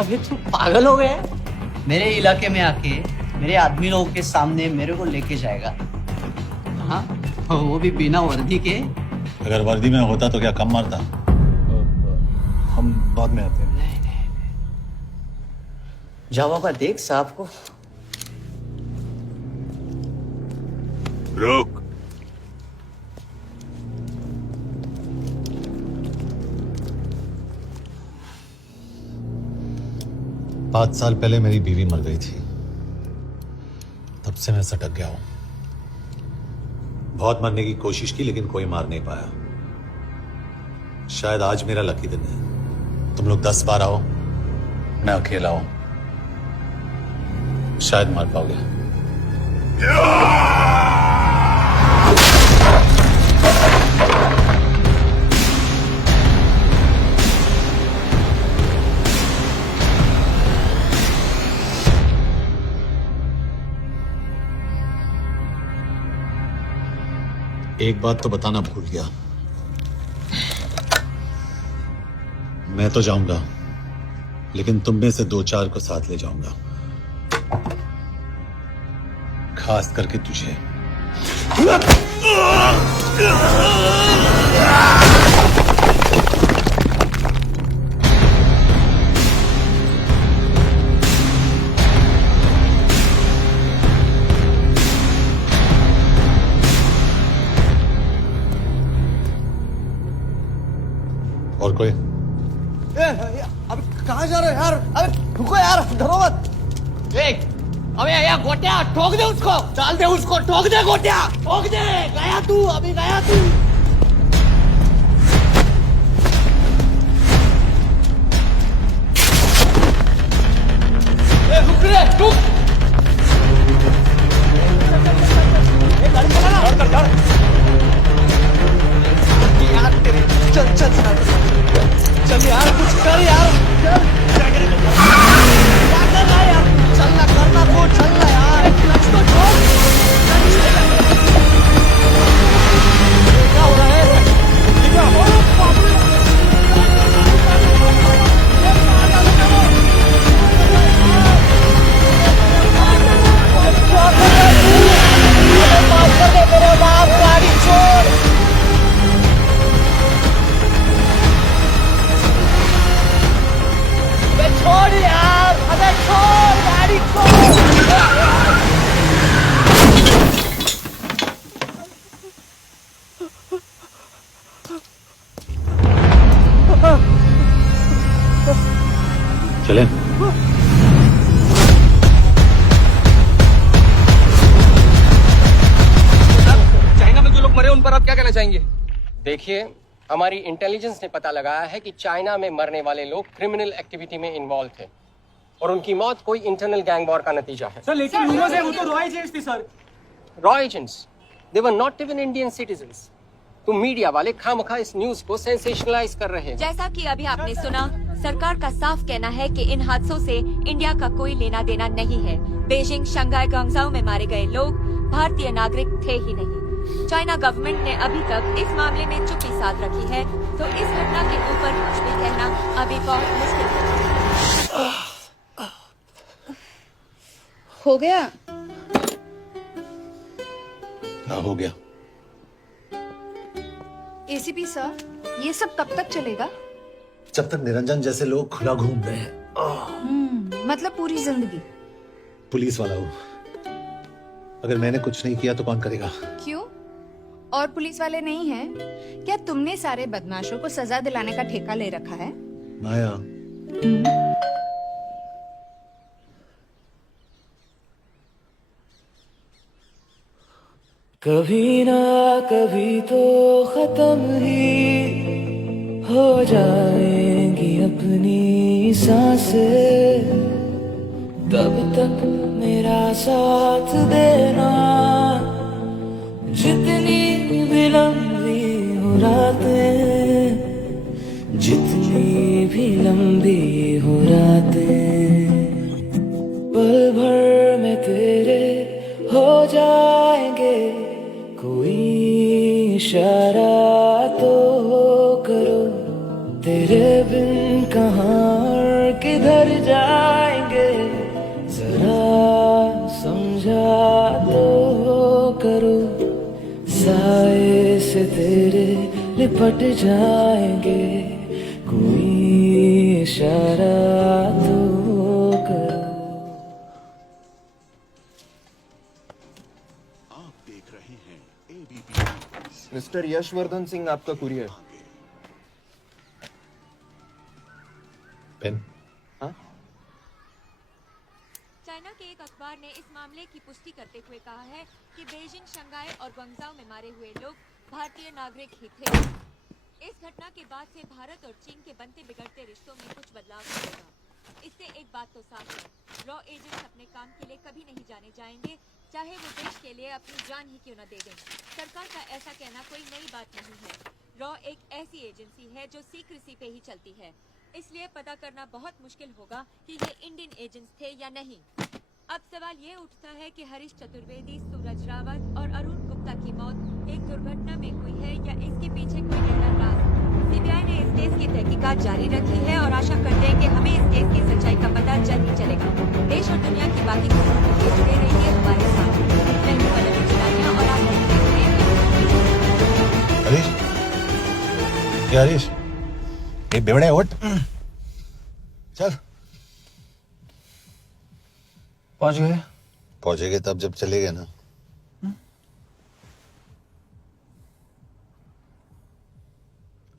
अबे तू पागल हो गया? मेरे इलाके में आके मेरे आदमी लोगों के सामने मेरे को लेके जाएगा? हाँ, वो भी बिना वर्दी के। अगर वर्दी में होता तो क्या कम मारता? हम बाद में आते हैं। जाओ बाबा, देख साहब को। रुक। पाँच साल पहले मेरी बीवी मर गई थी, तब से मैं सटक गया हूं। बहुत मरने की कोशिश की लेकिन कोई मार नहीं पाया। शायद आज मेरा लकी दिन है। तुम लोग 10 बार आओ, मैं अकेला हूं, शायद मार पाओगे। एक बात तो बताना भूल गया, मैं तो जाऊंगा लेकिन तुम में से 2-4 को साथ ले जाऊंगा, खास करके तुझे। और कोई? अब कहाँ जा रहे हो यार? अबे रुको यार, डरो मत। देख, अबे या गोटिया ठोक दे उसको, डाल दे उसको, ठोक दे गोटिया, ठोक दे। गया तू, अभी गया तू। रुक रे, रुक। गाड़ी चला ना। यार तेरे, चल चल चल यार, कुछ कर यार, चल। क्या कर रहा है यार? चलना, करना को, चलना यार। क्लच तो छोड़। क्या हो रहा है? क्या हो रहा है? माफ कर दे मेरे बाप, गाड़ी छोड़। छोड़ यार, अबे छोड़, गाड़ी छोड़। चलें? चाइना में जो लोग मरे उन पर आप क्या कहना चाहेंगे? देखिए, हमारी इंटेलिजेंस ने पता लगाया है कि चाइना में मरने वाले लोग क्रिमिनल एक्टिविटी में इन्वॉल्व थे और उनकी मौत कोई इंटरनल गैंग वॉर का नतीजा है। सर लेकिन rumors है वो तो रॉ एजेंट्स थी sir. Raw agents, they were not even Indian citizens. तुम मीडिया वाले खामखा इस न्यूज को सेंसेशनलाइज कर रहे हैं। जैसा कि अभी आपने सुना, सरकार का साफ कहना है कि इन हादसों से इंडिया का कोई लेना देना नहीं है। बीजिंग, शंघाई, ग्वांगझाओ में मारे गए लोग भारतीय नागरिक थे ही नहीं। चाइना गवर्नमेंट ने अभी तक इस मामले में चुप्पी साध रखी है, तो इस घटना के ऊपर कुछ भी कहना अभी बहुत मुश्किल है। हो गया? हाँ, हो गया। एसीपी सर, ये सब कब तक चलेगा? जब तक निरंजन जैसे लोग खुला घूम रहे हैं। मतलब पूरी जिंदगी? पुलिस वाला हूँ, अगर मैंने कुछ नहीं किया तो कौन करेगा? क्यों? और पुलिस वाले नहीं हैं? क्या तुमने सारे बदमाशों को सजा दिलाने का ठेका ले रखा है? माया, कभी ना कभी तो खत्म ही हो जाएंगी अपनी सांसें, तब तक मेरा साथ देना। जितनी भी लंबी हो रातें, जितनी भी लंबी हो रातें, पल भर में तेरे हो जाएंगे। कोई इशारा तो करो, तेरे बिन कहाँ और किधर जाएंगे, जरा समझा तो करो, साए से तेरे लिपट जाएंगे, कोई इशारा तो करो। मिस्टर यशवर्धन सिंह आपका कुरियर। पेन। चाइना के एक अखबार ने इस मामले की पुष्टि करते हुए कहा है कि बीजिंग, शंघाई और ग्वांगझाओ में मारे हुए लोग भारतीय नागरिक ही थे। इस घटना के बाद से भारत और चीन के बनते बिगड़ते रिश्तों में कुछ बदलाव होगा। इससे एक बात तो साफ है, रॉ एजेंट्स अपने काम के लिए कभी नहीं जाने जाएंगे, चाहे वो देश के लिए अपनी जान ही क्यों न दे दें। सरकार का ऐसा कहना कोई नई बात नहीं है। रॉ एक ऐसी एजेंसी है जो सीक्रेसी पे ही चलती है, इसलिए पता करना बहुत मुश्किल होगा कि ये इंडियन एजेंट्स थे या नहीं। अब सवाल ये उठता है कि हरीश चतुर्वेदी, सूरज रावत और अरुण गुप्ता की मौत एक दुर्घटना में हुई है या इसके पीछे कोई गहरा राज। सीबीआई ने इस केस की तहकीकात जारी रखी है और आशा करते हैं कि हमें इस केस की सच्चाई का पता जल्द ही चलेगा। देश और दुनिया की बाकी खबरों के लिए जुड़े रहिए हमारे साथ। मैं हूं पलक चिलानिया और आप देख रहे हैं हरीश, क्या हरीश? ये बेवड़े उठ, चल। पहुंचेंगे तब जब चलेंगे ना।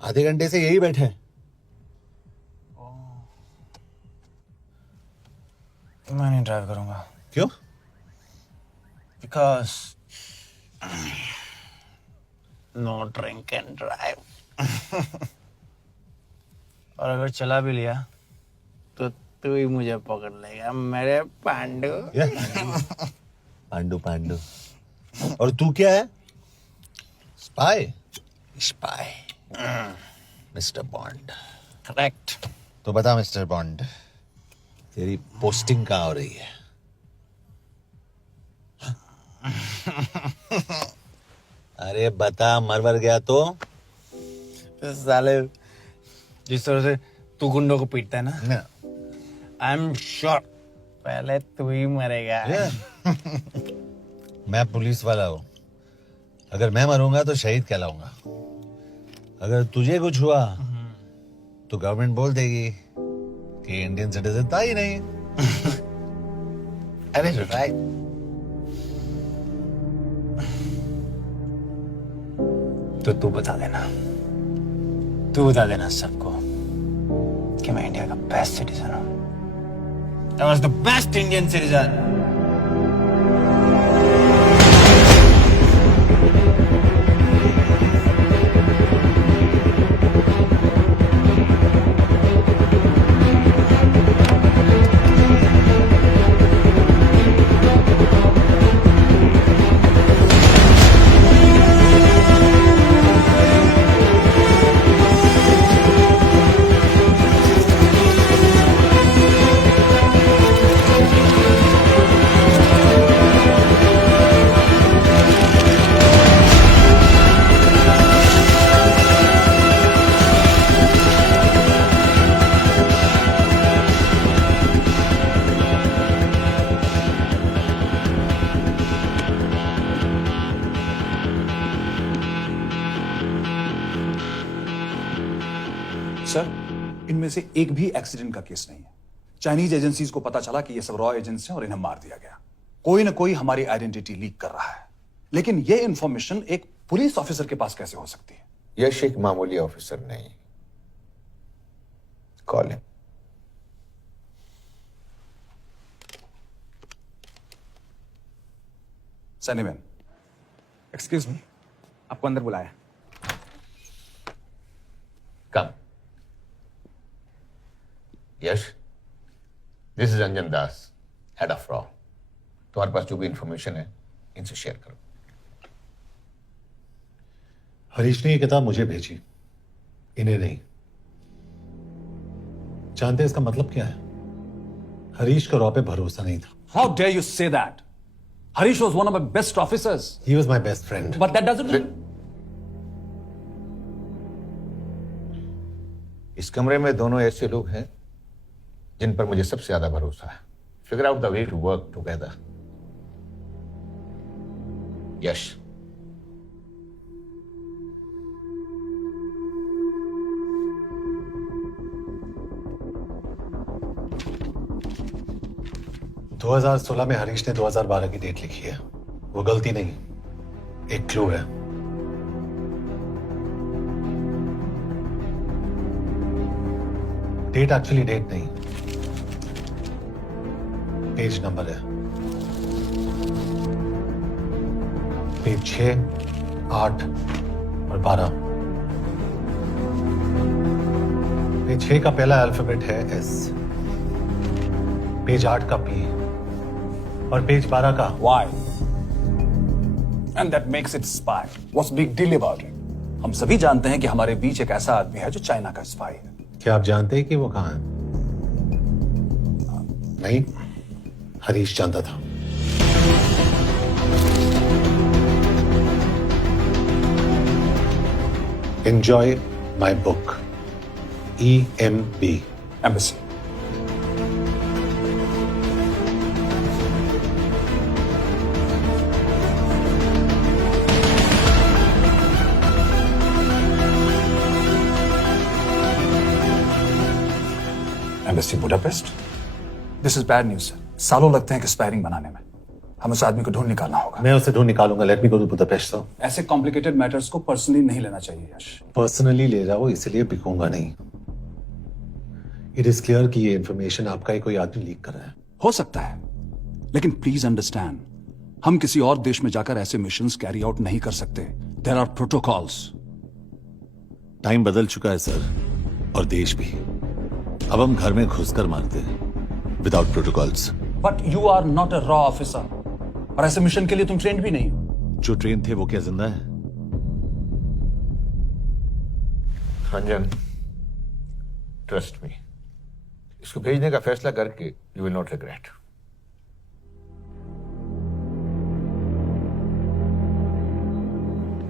आधे घंटे से यही बैठे हैं। मैं नहीं ड्राइव करूंगा। क्यों? Because no drink and drive. और अगर चला भी लिया तो तू ही मुझे पकड़ लेगा, मेरे पांडु। पांडु पांडु। और तू क्या है? Spy. Spy. Mister bond. Correct. तो बता मिस्टर बॉन्ड, तेरी पोस्टिंग कहाँ हो रही है? अरे बता, मरवर गया तो? साले जिस तरह से तू गुंडों को पीटता है ना, आई एम श्योर पहले तू ही मरेगा। मैं पुलिस वाला हूं, अगर मैं मरूंगा तो शहीद कहलाऊंगा। अगर तुझे कुछ हुआ तो गवर्नमेंट बोल देगी कि इंडियन सिटीजन था ही नहीं। अरे राइट। तो तू बता देना सबको कि मैं इंडिया का बेस्ट सिटीजन हूं। I was the best Indian citizen. Sir, इनमें से एक भी एक्सीडेंट का केस नहीं है। चाइनीज एजेंसीज को पता चला कि ये सब रॉ एजेंट्स हैं और इन्हें मार दिया गया। कोई ना कोई हमारी आइडेंटिटी लीक कर रहा है, लेकिन ये इंफॉर्मेशन एक पुलिस ऑफिसर के पास कैसे हो सकती है? यश एक मामूली ऑफिसर नहीं। Call him. सनीमैन, एक्सक्यूज मी, आपको अंदर बुलाया। Come. Yes, this is Anjan Das, head of रॉ। तुम्हारे पास जो भी इंफॉर्मेशन है इनसे शेयर करो। हरीश ने ये किताब मुझे भेजी, इन्हें नहीं। जानते हैं इसका मतलब क्या है? हरीश का रॉ पे भरोसा नहीं था। How dare you say that? Harish was one of my best officers. He was my best friend. But that doesn't mean... इस कमरे में दोनों ऐसे लोग हैं जिन पर मुझे सबसे ज्यादा भरोसा है. Figure out the way to work together. यश. दो 2016 में हरीश ने 2012 की डेट लिखी है. वो गलती नहीं, एक क्लू है. डेट एक्चुअली डेट नहीं, पेज नंबर है. पेज 6, 8 और 12. पेज 6 का पहला अल्फाबेट है एस, पेज 8 का पी और पेज 12 का Why? And that makes it spy. What's big deal about it? हम सभी जानते हैं कि हमारे बीच एक ऐसा आदमी है जो चाइना का स्पाई है. क्या आप जानते हैं कि वो कहां है? नहीं, हरीश जानता था. Enjoy my book. EMB. Embassy. Embassy Budapest. This is bad news, sir. सालों लगते हैं एक्सपायरिंग बनाने में. हम उस आदमी को ढूंढ निकालना होगा. मैं उसे ढूंढ निकालूंगा. Let me go to Budapest. Sir, ऐसे कॉम्प्लिकेटेड मैटर्स को पर्सनली नहीं लेना चाहिए यश. पर्सनली ले जाओ, इसलिए बिकूंगा नहीं. इट इज क्लियर कि ये इंफॉर्मेशन आपका ही कोई आदमी लीक कर रहा है. हो सकता है, लेकिन प्लीज अंडरस्टैंड, हम किसी और देश में जाकर ऐसे मिशंस कैरी आउट नहीं कर सकते. There are protocols. टाइम बदल चुका है सर, और देश भी. अब हम घर में घुसकर मारते हैं without protocols. But you are not a रॉ ऑफिसर, और ऐसे मिशन के लिए तुम ट्रेंड भी नहीं हो. जो ट्रेन थे वो क्या जिंदा है? रंजन, ट्रस्ट मी, इसको भेजने का फैसला करके यू विल नॉट रिग्रेट.